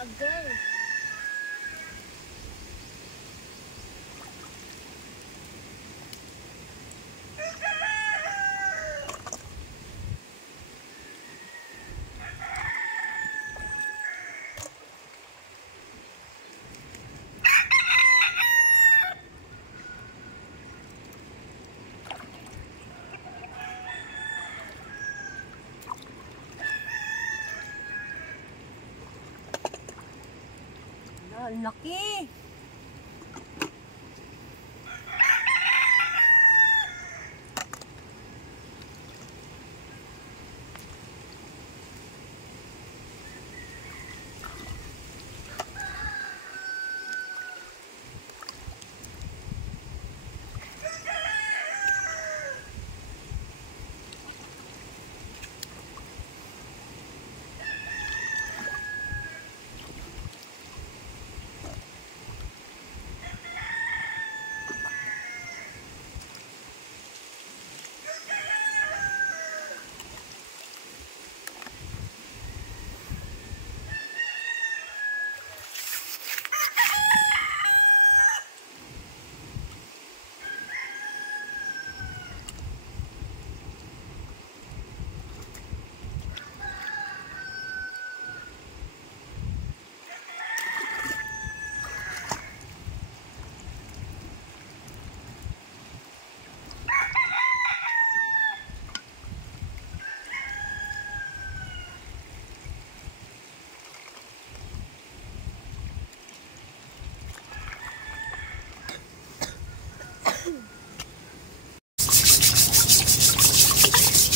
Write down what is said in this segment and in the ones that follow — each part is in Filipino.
Again. Ang laki!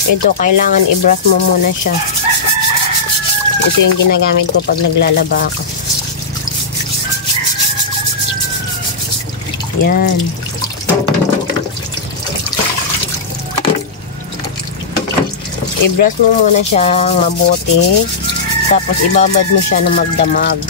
Ito, kailangan i-brush mo muna siya. Ito yung ginagamit ko pag naglalaba ako. Yan. I-brush mo muna siya mabuti. Tapos ibabad mo siya na magdamag.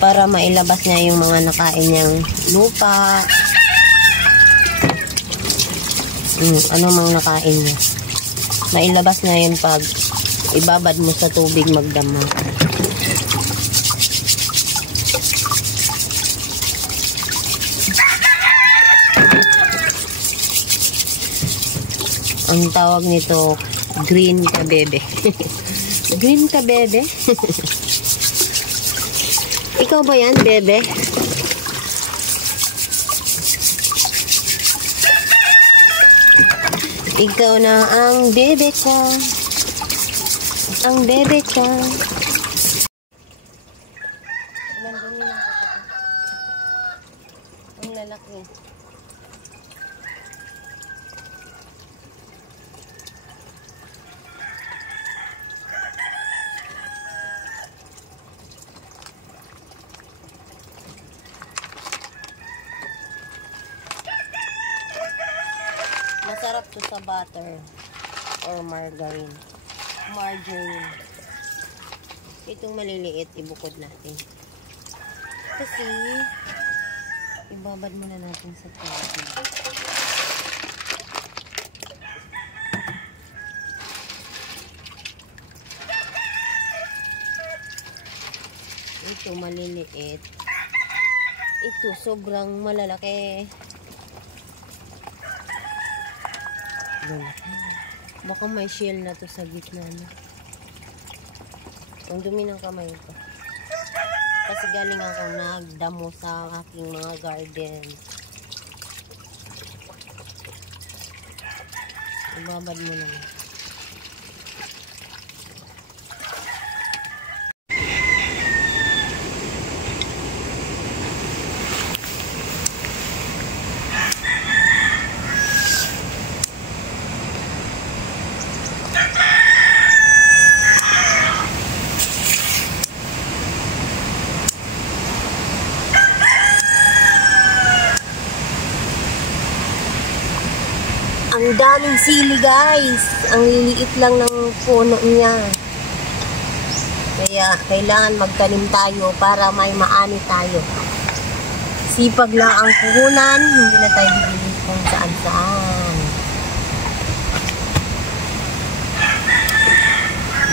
Para mailabas niya yung mga nakain niyang lupa. Ano mang nakain niya. Mailabas niya yun pag ibabad mo sa tubig magdamag. Ang tawag nito, green kabebe. Green kabebe? Ikaw ba yan, bebe? Ikaw na ang bebe ko. Ang bebe ko. Nandun na ako. Ang lalaki. Masarap to sa butter or margarine. Itong maliliit, ibukod natin. Kasi, ibabad muna natin sa tubig. Ito, maliliit. Ito, sobrang malalaki. Baka may shell na to sa gitna na. Ang dumi ng kamay ko. Kasi galing ako nagdamo sa aking mga garden. Ibabad mo na. Ang daming sili, guys. Ang liliit lang ng puno niya. Kaya kailangan magtanim tayo para may maani tayo. Sipag lang ang puhunan, hindi na tayo bibili pa. kung saan-saan.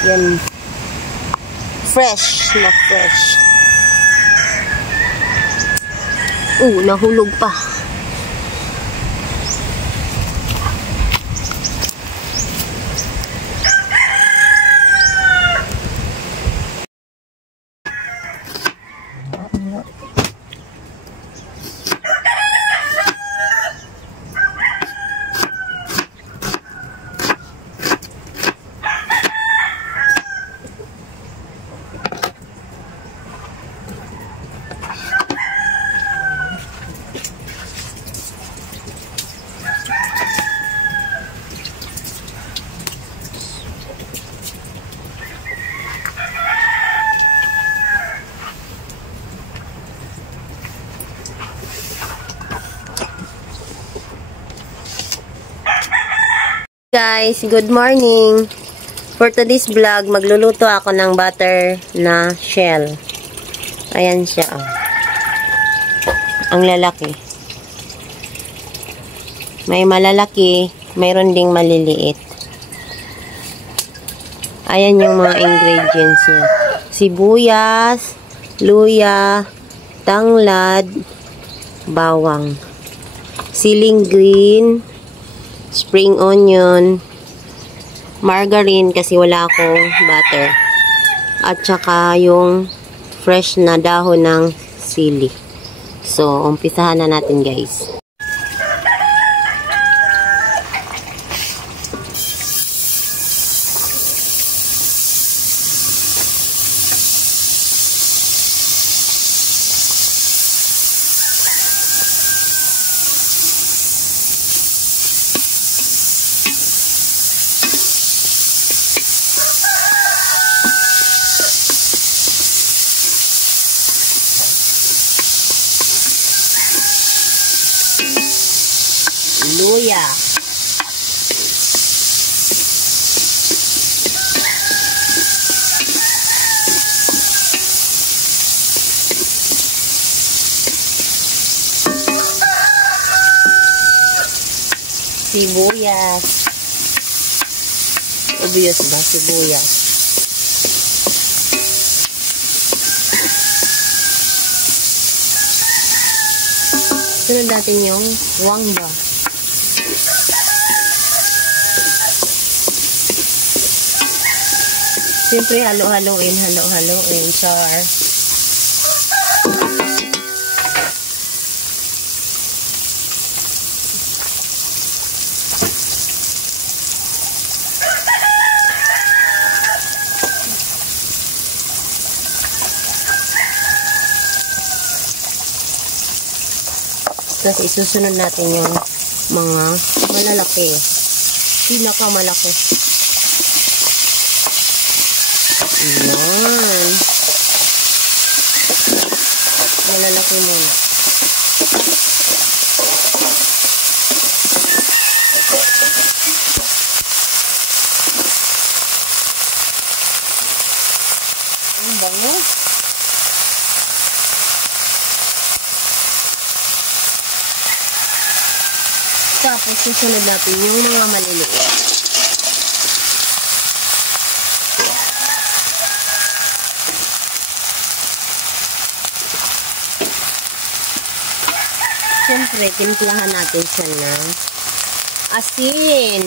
Yan. Fresh na fresh. Nahulog pa. Guys, good morning. For today's vlog, magluluto ako ng butter na shell. Ayan siya. Ang lalaki. May malalaki, mayroon ding maliliit. Ayan yung mga ingredients niya. Sibuyas, luya, tanglad, bawang, siling green, spring onion, margarine kasi wala akong butter, at saka yung fresh na dahon ng sili. So, umpisahan na natin guys. Luya. Sibuyas. Obvious ba? Sibuyas. Sunod natin yung wangba. Siyempre, halo-haloin. Char. Tapos isusunod natin yung mga malalaki. Pinakamalaki. Ayan. Malalaki muna. Ang bango. Tapos susunod natin yung mga maliliit. Siyempre, timplahan natin siya ng asin.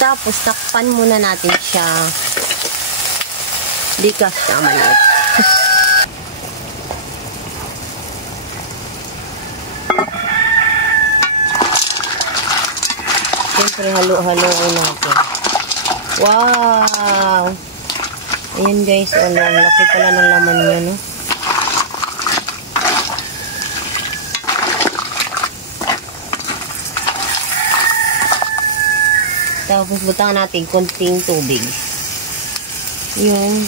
Tapos, takpan muna natin siya. Di kasi maliit. Siyempre, halo-haloin natin. Wow! Ayan guys, ang laki pala ng laman niya, no? Tapos butang natin konting tubig. Yung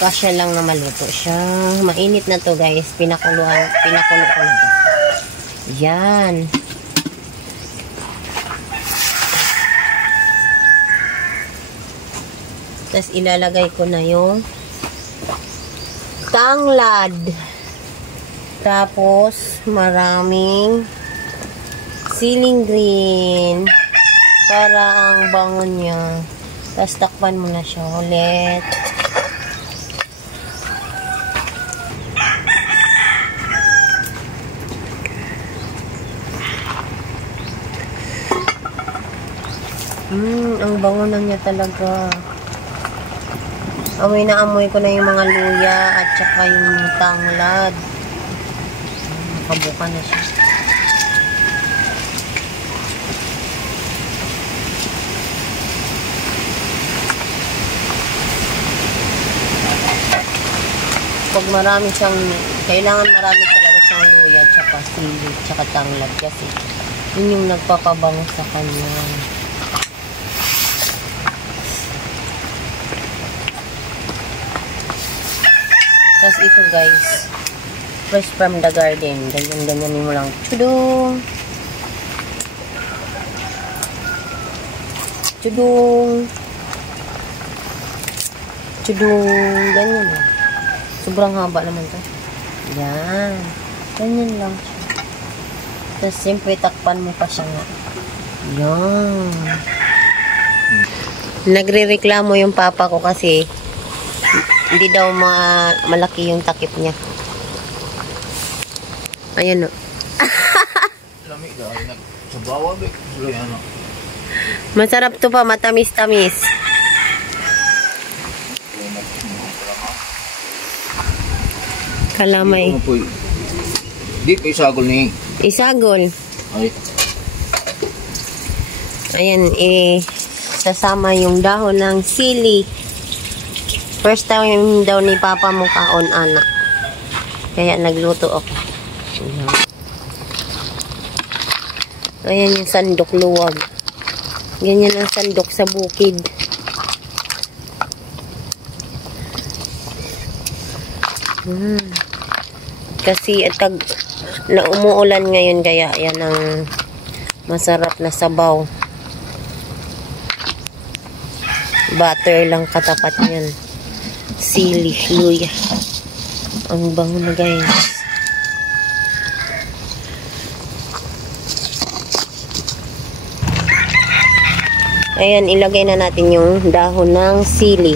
kasya lang na maluto siya. Mainit na to guys. Pinakulo ko na to. Yan. Tapos ilalagay ko na yung tanglad. Tapos maraming siling green para ang bango niya. Tapos takpan mo na siya ulit. Ang bango na niya talaga. Amoy na amoy ko na yung mga luya at saka yung tanglad. Nakabuka na siya. Pag marami siyang, kailangan marami talaga siyang luya at saka sili at saka tanglad kasi yun yung nagpapabango sa kanya. Tapos ito guys, fresh from the garden. Ganyan-ganyan mo lang. Chudung! Chudung! Chudung! Ganyan lang. Sobrang haba naman to. Yan. Ganyan lang siya. Tapos siyempre takpan mo pa siya nga. Yan. Nagre-reklamo yung papa ko kasi hindi daw malaki yung takip niya. Ayan o. Lamig daw. Sa bawah ba? Masarap to pa. Matamis-tamis. Kalamay. Di pa isagol ni. Isagol. Ay. Ayan, sasama yung dahon ng sili. First time daw ni papa mo kaon, anak. Kaya nagluto ako. Ayan yung sandok luwag. Ganyan ang sandok sa bukid. Kasi na umuulan ngayon kaya yan ang masarap na sabaw. Butter lang katapat niyan. Sili, luya. Ang bango na guys. Ayan, ilagay na natin yung dahon ng sili.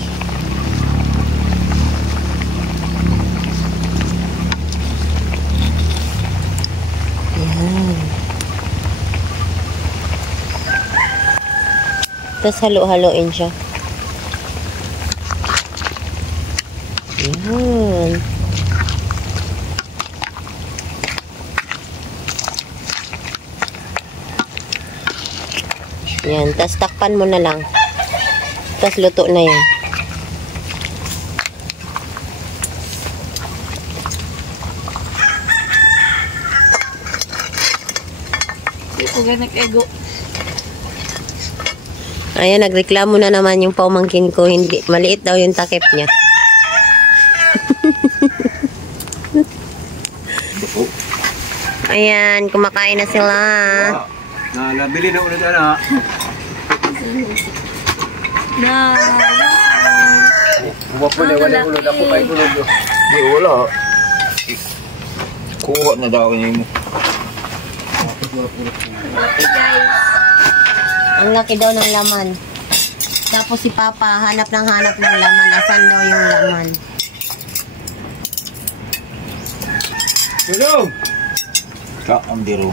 Ayan. Tapos halo-haloin siya. Ayan. Ayan. Tapos takpan mo na lang. Tapos luto na yan. Ayan, nagreklamo na naman yung pamangkin ko. Hindi, maliit daw yung takip niya. Ayan, kumakain na sila. Nabili na ulit na. Wala ulit ako kay ulit. Di wala. Kuha na daw niya mo. Ang laki daw ng laman. Tapos si Papa hanap ng laman. Asan daw yung laman? Hello! Ang biro.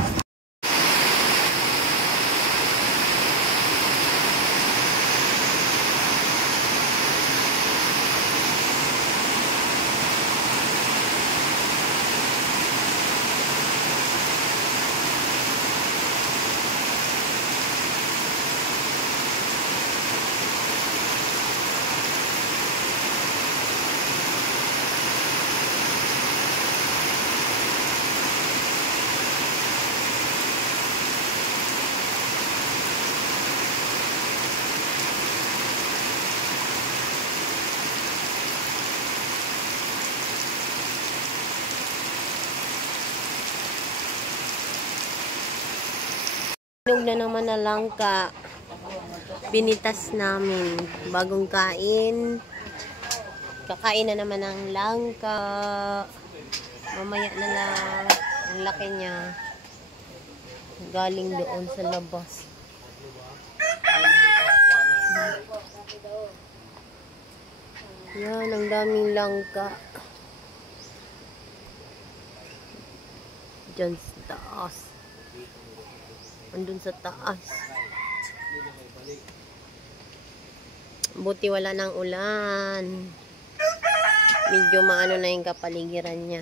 Hinog na naman na langka. Pinitas namin. Bagong kain. Kakain na naman ng langka. Mamaya na lang. Ang laki niya. Galing doon sa labas. Yan, ang daming langka. Diyan sa taas. Andun sa taas. Buti wala ng ulan. Medyo maano na yung kapaligiran niya.